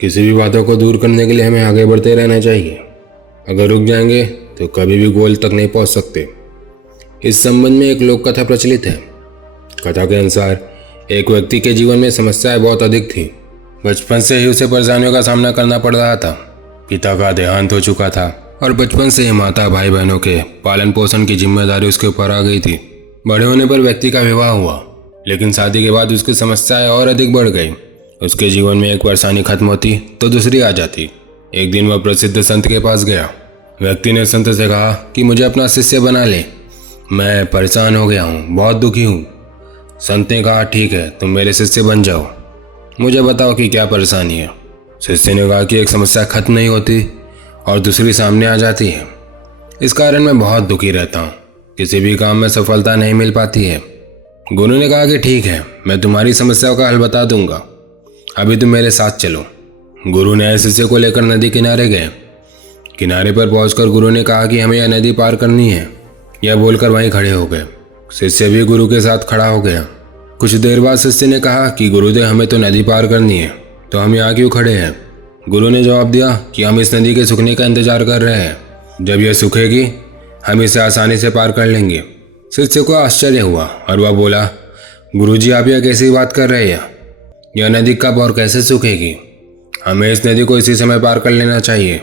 किसी भी बातों को दूर करने के लिए हमें आगे बढ़ते रहना चाहिए। अगर रुक जाएंगे तो कभी भी गोल तक नहीं पहुंच सकते। इस संबंध में एक लोक कथा प्रचलित है। कथा के अनुसार एक व्यक्ति के जीवन में समस्याएं बहुत अधिक थी। बचपन से ही उसे परेशानियों का सामना करना पड़ रहा था। पिता का देहांत हो चुका था और बचपन से ही माता भाई बहनों के पालन पोषण की जिम्मेदारी उसके ऊपर आ गई थी। बड़े होने पर व्यक्ति का विवाह हुआ, लेकिन शादी के बाद उसकी समस्याएं और अधिक बढ़ गई। उसके जीवन में एक परेशानी खत्म होती तो दूसरी आ जाती। एक दिन वह प्रसिद्ध संत के पास गया। व्यक्ति ने संत से कहा कि मुझे अपना शिष्य बना ले, मैं परेशान हो गया हूँ, बहुत दुखी हूँ। संत ने कहा ठीक है, तुम मेरे शिष्य बन जाओ, मुझे बताओ कि क्या परेशानी है। शिष्य ने कहा कि एक समस्या खत्म नहीं होती और दूसरी सामने आ जाती है। इस कारण मैं बहुत दुखी रहता हूँ, किसी भी काम में सफलता नहीं मिल पाती है। गुरु ने कहा कि ठीक है, मैं तुम्हारी समस्याओं का हल बता दूंगा, अभी तुम मेरे साथ चलो। गुरु ने शिष्य को लेकर नदी किनारे गए। किनारे पर पहुंचकर गुरु ने कहा कि हमें यह नदी पार करनी है। यह बोलकर वहीं खड़े हो गए। शिष्य भी गुरु के साथ खड़ा हो गया। कुछ देर बाद शिष्य ने कहा कि गुरुदेव, हमें तो नदी पार करनी है, तो हम यहाँ क्यों खड़े हैं? गुरु ने जवाब दिया कि हम इस नदी के सूखने का इंतजार कर रहे हैं। जब यह सूखेगी हम इसे आसानी से पार कर लेंगे। शिष्य को आश्चर्य हुआ और वह बोला, गुरुजी, आप यह कैसी बात कर रहे हैं? यह नदी कब और कैसे सूखेगी? हमें इस नदी को इसी समय पार कर लेना चाहिए।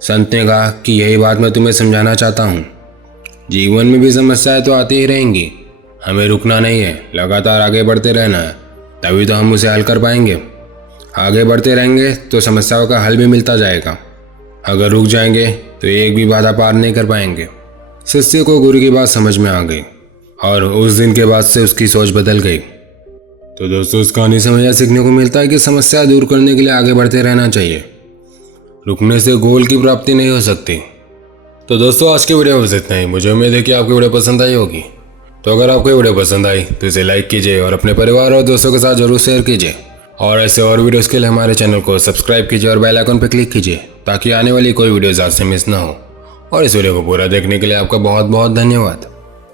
संत ने कहा कि यही बात मैं तुम्हें समझाना चाहता हूँ। जीवन में भी समस्याएं तो आती ही रहेंगी, हमें रुकना नहीं है, लगातार आगे बढ़ते रहना है, तभी तो हम उसे हल कर पाएंगे। आगे बढ़ते रहेंगे तो समस्याओं का हल भी मिलता जाएगा। अगर रुक जाएंगे तो एक भी बाधा पार नहीं कर पाएंगे। शिष्य को गुरु की बात समझ में आ गई और उस दिन के बाद से उसकी सोच बदल गई। तो दोस्तों, इस कहानी से हमें यह सीखने को मिलता है कि समस्या दूर करने के लिए आगे बढ़ते रहना चाहिए। रुकने से गोल की प्राप्ति नहीं हो सकती। तो दोस्तों, आज की वीडियो में बस इतना ही। मुझे उम्मीद है कि आपको वीडियो पसंद आई होगी। तो अगर आपको वीडियो पसंद आई तो इसे लाइक कीजिए और अपने परिवार और दोस्तों के साथ जरूर शेयर कीजिए। और ऐसे और वीडियोस के लिए हमारे चैनल को सब्सक्राइब कीजिए और बेल आइकन पर क्लिक कीजिए, ताकि आने वाली कोई वीडियोस आपसे मिस ना हो। और इस वीडियो को पूरा देखने के लिए आपका बहुत बहुत धन्यवाद।